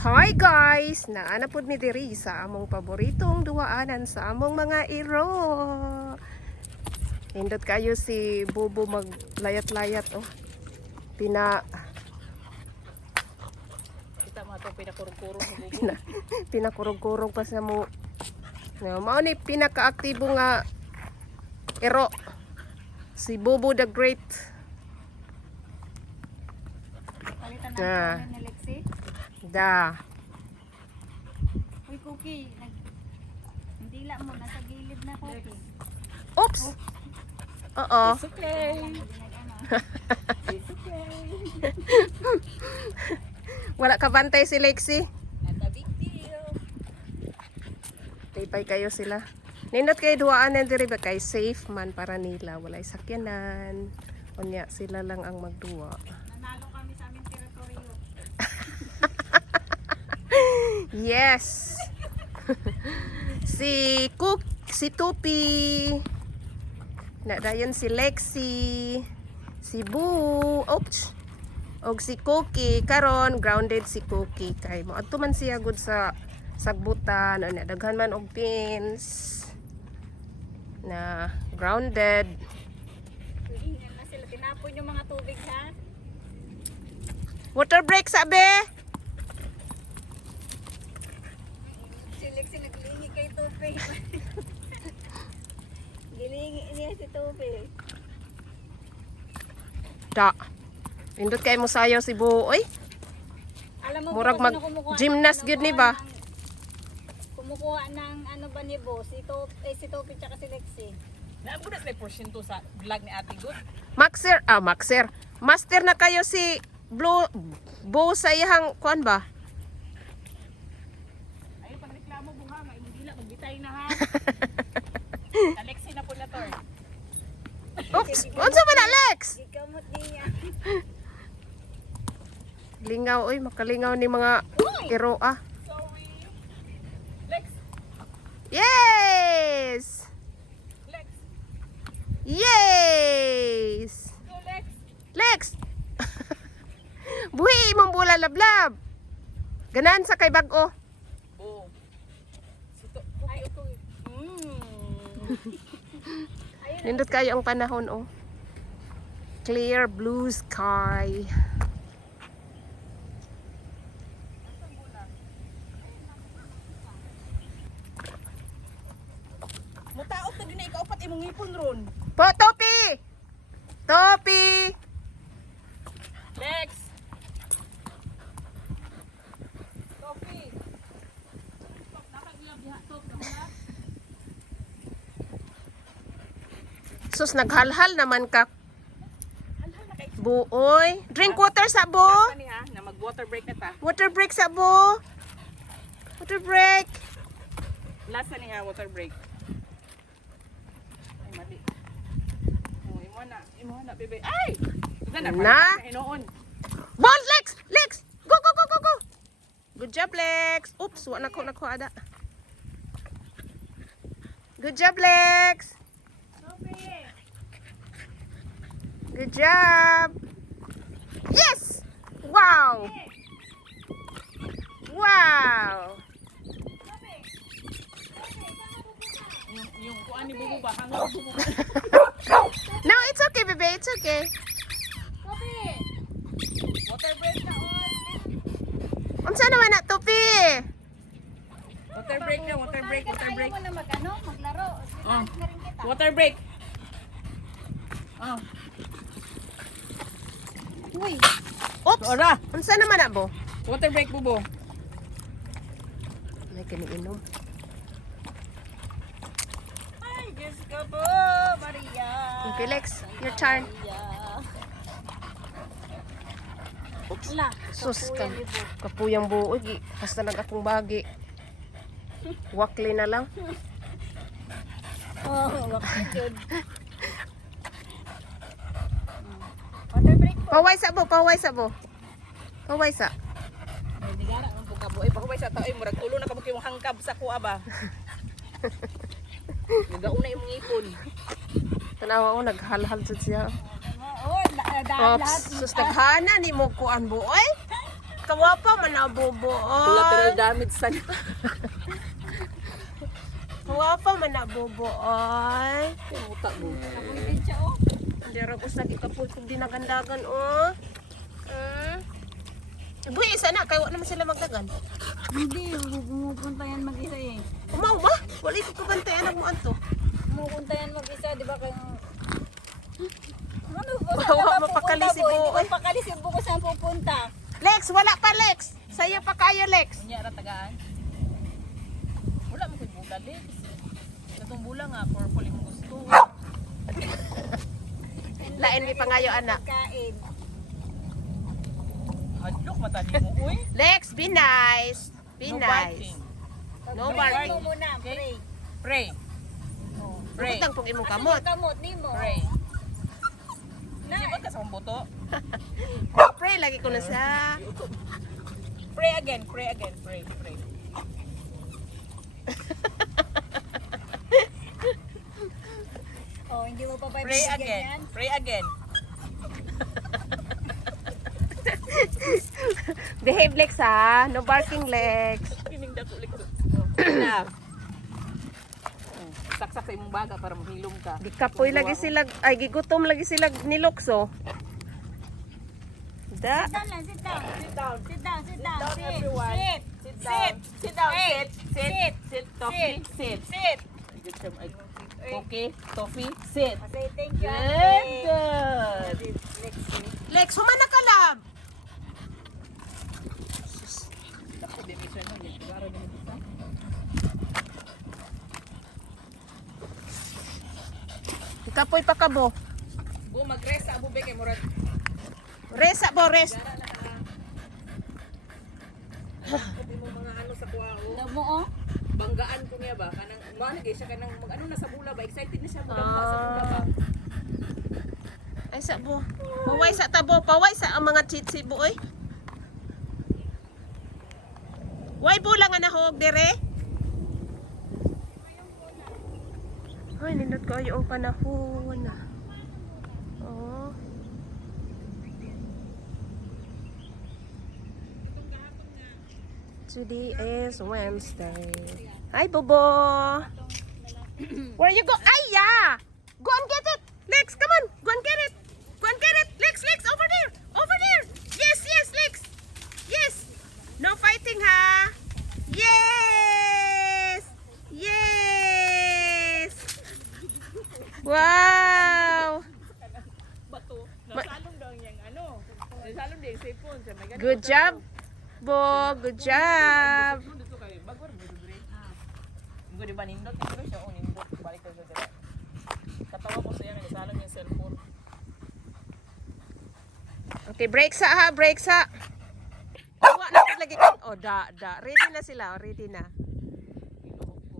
Hi guys! Naanapod mi diri sa among paboritong duwaanan sa among mga iro. Hindot kayo si Bobo maglayat-layat oh. Kita mo ito pinakurong-kurong ni Bobo. Pinakurog-kurog pa sa mo. Mao ni pinaka-aktibo nga iro. Si Bobo the Great. Palitan Ah. natin ni Lexi. Da. Uy, Cookie. Hindi lang mo. Nasa gilid na, Cookie. Oops! Oo. It's okay. It's okay. Wala ka bantay si Lexi. Not a big deal. Tipay kayo sila. Nindot kayo duwaanan diri ba kay safe man para nila. Walay sakyanan. Unya sila lang ang magduwa. Nanalo kami sa aming teritoryo. Yes. si Tupi. Nadayon si Lexi, si Boo, oops. Og si Cookie karon grounded si Cookie kay mo adto man siya gud sa sagbutan ana daghan man og pins na grounded. Ingan na sila. Tinapon yung mga tubig, ha? Water break sabi. Si Lexi naglingi kay Tupi. Gilingi niya si Tupi. Da. Indot kay mo sayaw si Boo oy. Alam mo Murag kung mag sino kumukuha gymnast ng- gud ni ba? Kumukuha ng ano ba ni Bo? Si Tupi tsaka si Lexi. Naabunas na porsyento sa vlog ni Ate Good. Maxer, Master na kayo si Boo sa iyang kuan ba? Ayun, pag reklamo buha, hindi lang magbitay na ha. Alexi na po na to. Oops! Unsa man na, Lex? Gikamot niya. Lingaw oy, makalingaw ni mga iro ah. Sorry. Lex, Yes! Lex, Yes! go Lex. Lex! Buhi imong bula lablab. Ganan sa kay bag-o. Oh. Sito. Ay, ito. Nindot kayo ang panahon oh. Clear blue sky. Mutaot na din ikaw pat imong ngipon ron. Po, Topi! Topi! Lex. Coffee. Stop, nakagilab diha top na wala. Sus, naghalhal naman ka. Halhal na kay Buoy. Drink water sa Bo. Last na niya na mag-water break na ta. Water break sa Bo. Water break. Last na niya water break. Ay mali. Oh, imo na bebe. Ay! Ito na. Na? Hinoon. Ball, Lex! Lex! Go, go, go, go, go! Good job, Lex. Oops, wala ko ada. Good job, Lex. Good job. Yes! Wow! Wow! Yung kuan ni Bubu ba? Hanggang Bubu ba? No, it's okay, baby. It's okay. Water break na on. Unsa naman na, Tupi? Water break na, water break, water break. Ayaw mo na maglaro. Oh. Na rin kita. Water break. Oh. Uy, Oops! Ora, Unsa naman na, Bo? water break Bubu. May kiniinom. Ay, Diyos ka po, Maria. Okay, Lex. Your turn. wala. Sus, Kapuyan ni Bo. kapuyang buo. Basta nag-akong bagi. Wakli na lang. Oh, wakil good. Water break po. Paway sa Bo, paway sa Bo. Paway sa. Hindi nga na, ang buka-buhay pa ko sa tao. Murag tulo na kabuk yung hangkab sa kuha ba. Nagauna yung mga ipon. Tanawa ko, naghalhal sa siya. Oh, lahat. Ops, sus naghana ni mo kuan buoy. kawapa man na bobo. Collateral damage sa Kawapa man na bobo. Ay. utak mo. Kapoy din siya oh. Hindi ra ko sa ikapoy kung dinagandagan oh. Buy isa na kay wa naman sila magdagan. Hindi, pumupunta yan mag-isa eh. Umaw ba? Wala ko kabantay anak mo anto. Pumupunta yan mag-isa, di ba kayo? Ano po? Wawa mapakali si Buo, Hindi eh. ko pakali si Buo saan pupunta. Lex, wala pa Lex. Sayo pa kayo Lex. Unya ra tagaan. Wala mo koy bulan Lex. Katong bulan nga purple mo gusto. Lain mi pangayo anak. Kain. Hadlok mata ni mo uy. Lex, be nice. Be No nice. barking. No Pray barking. mo muna, pray. Pray. Pray. Butang pong imong Asan kamot. yung kamot ni mo? Pray. Na, Di ba ka sa buto? Pray lagi ko na sa. Pray again, pray again, pray, pray. oh, hindi mo pa ba Pray ibibigyan again, yan? pray again. Behave Lex ha. No barking Lex. Kining dako likod. Enough. Saksak sa imong baga para mahilom ka. Gikapoy lagi sila, ay gigutom lagi sila ni Luxo. Da. Sit down lang, sit down. Sit down. Sit down, sit down. down, Sit, everyone. sit. Sit down. Sit down. Hey, Sit. Sit. sit. Sit. Toffee. Sit. Sit. Okay. Toffee. Sit. Say thank you. Good. Ate. Good. Lexi. Lex, humana ka lab. Ako din isa nung nagkaro din isa. Gikapoy pa ka bo. Bu magresa abo be kay murag. Resa bo, rest. Ako mo mga ano sa kuao. Alam mo oh. Banggaan ko niya ba kanang managay siya kanang mag ano na sa bula ba excited na siya magamba sa bula ba. Ay sa bo. Paway sa tabo, paway sa ang mga chitsi bo oy. Way bulang nga nahog dire. Ay, nindot ko yung panahon na. Oh. Today is Wednesday. Hi, Bobo. Where you go? Ay, yeah. Go and get it. Lex, come on. Go and get it. Go and get it. Lex, Lex, over there. Over there. Yes, yes, Lex. Yes. No fighting, ha? Yes. Yes. Wow. Bato. Nasalom daw niyang ano. Nasalom din sa phone sa may ganun. Good job, Bo. Good job. Dito kay bagwar mo dire. Ngo di ba nindot pero siya on nindot balik ka sa dire. Katawa ko sa iya nasalom yung cellphone. Okay, break sa ha. Break sa. Tawa na sila lagi. Oh, da. Ready na sila. Ready na.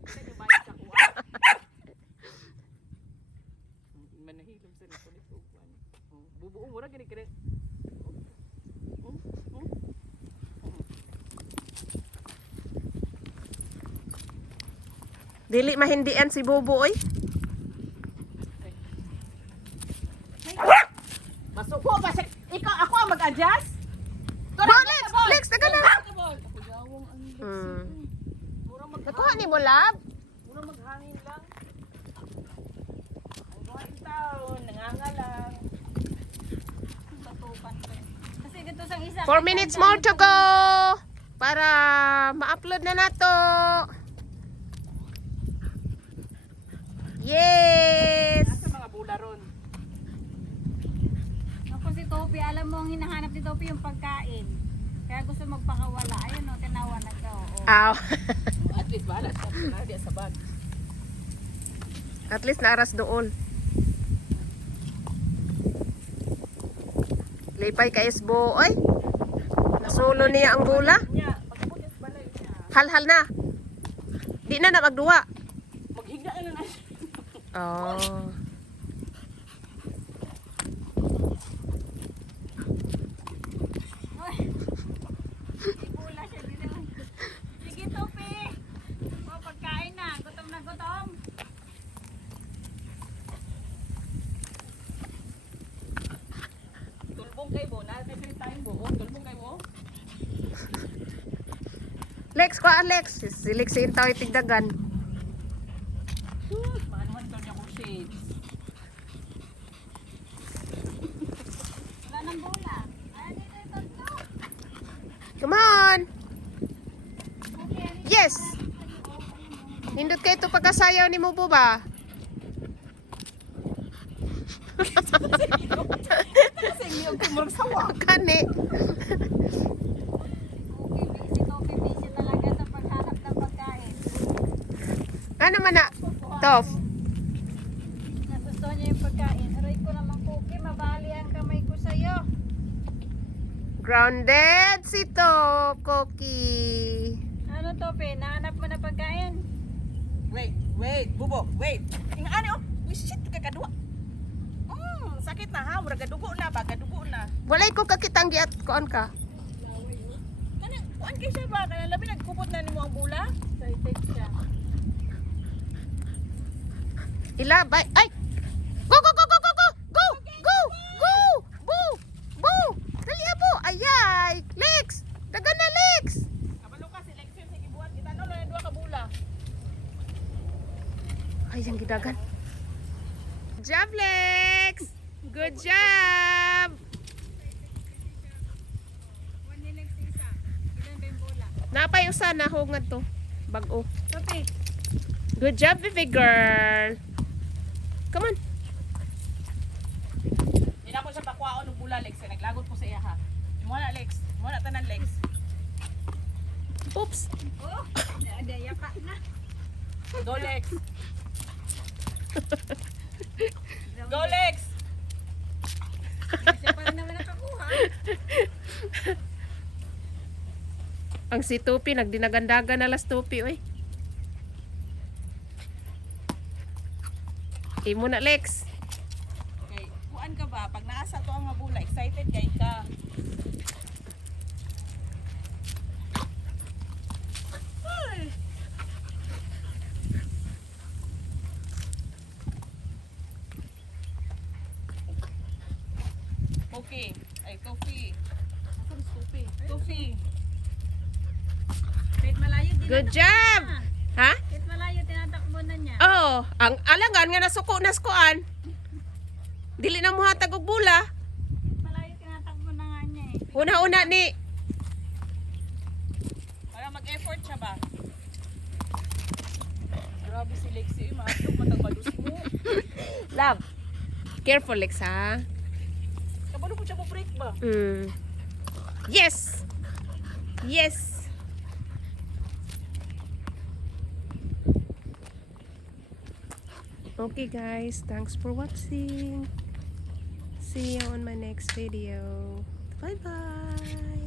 Kasi bayad sa kuha. Manahilom sa nito dito. Bubuo mo ra gani kire. Dili mahindian si Bobo, oy. Masuko ba siya? Ikaw ako ang mag-adjust? Bo, Lex! Lex, taga na. Mura mag Nakuha ni mo, lab? mura maghangin lang. Ang buhain taon, nangangalang. Tatupan ko. Kasi ganito sang isa. 4 minutes more to go. Para ma-upload na nato. Yes! Nasa mga bula ron. Ako si Topi, alam mo ang hinahanap ni Topi yung pagkain. Kaya gusto magpakawala. Ayun o, tinawa na ka. Oh. Aw. At least bahala siya. Pinardi sa bag. At least naaras doon. Lipay ka isbo, oy. Nasulo niya ang bula. Nya, pagkabot yung balay niya. Hal-hal na. Di na na magduwa. Maghiga na lang na siya. Oh. Ibula siya din naman. Sige Topi. O, pagkain na. Gutom na gutom. Tulbong kay Bo. Nakakasay tayo Bo. Tulbong kay Bo. Lex, ko Alex. Si Lex yung tao itigdagan. Maanuhan daw niya ko shades. Wala nang bola. Ay, dito, ito. Come on! Okay, ano Yes! Nindot kayo ito pagkasayaw ni mo po ba? Kasi hindi ako kumurag sawa. Kani. si Topi busy talaga sa paghanap ng pagkain. Ano man na? Tof. Nagustuhan niya yung pagkain. Aray ko naman, Cookie, mabali ang kamay ko sa'yo. Grounded si to, Koki. Ano, Topi? Nahanap mo na pagkain? Wait, bubo, wait. Ang ano, oh, shit, kakadua. Sakit na ha, murag gadugo na ba, gadugo na. Walay ko kakitang giat koon ka. Kanang, kuan kay siya ba, kanang labi nagkupot na nimo ang bula. Excited siya. Ilabay. Ay! Go, go, go, go, go, go! Go! Go! Go! Go! Go! Dali abo! Ayay! Lex! Dagan na, Lex! Kabalo ka, selection sige buhat kita no lang duha ka bula. Ay, yung gidagan. Job, Lex! Good job! One ni next isa. Ilan ba yung bola? Napay usa na hungad to. Bag-o. Topi, Good job, baby girl. Come on. Di na ko siya pakwaon og bula Lex, naglagot ko sa iya ha. Mo na Lex, mo na tanan Lex. Oops. oh, daya ka na. Go Lex. Go Lex. Siya pa rin naman nakakuha. Ang si Tupi, nagdinagandagan na las Tupi, oy. Imo na, Lex. Okay, kuan ka ba pag naasa to ang mga bula, excited kay ka. Ay. Okay, ay Tofi. Ako ni Tofi. Tofi. Kahit malayo, Good tinatakbo job! na. Ha? Kahit malayo, tinatakbo na niya. Oh, ang alangan nga nasuko nas kuan. Dili na mo hatag og bula. Kahit malayo, tinatakbo na nga niya eh. Una-una ni Para mag-effort siya ba? Grabe si Lexi, maatlog matang madus mo. Love. Careful, Lex, ha? Kabalo ko siya mo break ba? Yes! Yes! Okay, guys. Thanks for watching. See you on my next video. Bye-bye!